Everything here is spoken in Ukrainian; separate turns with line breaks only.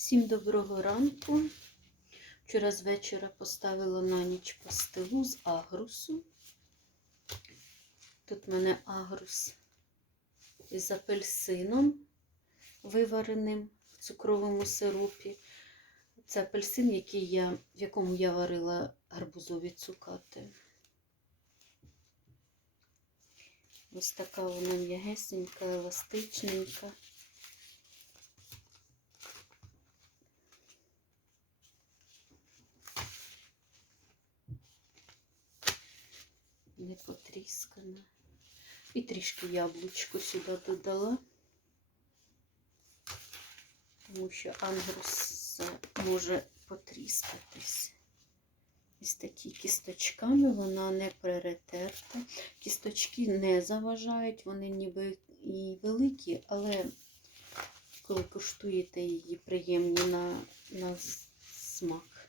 Всім доброго ранку. Вчора з вечора поставила на ніч пастилу з агрусу. Тут в мене агрус із апельсином вивареним в цукровому сиропі. Це апельсин, який я, в якому я варила гарбузові цукати. Ось така вона м'ягесенька, еластичненька. Не потріскана. І трішки яблучко сюди додала, тому що ангрус може потріскатись. Ось такі кісточками, вона не перетерта. Кісточки не заважають, вони ніби і великі, але коли куштуєте її, приємні на, на смак.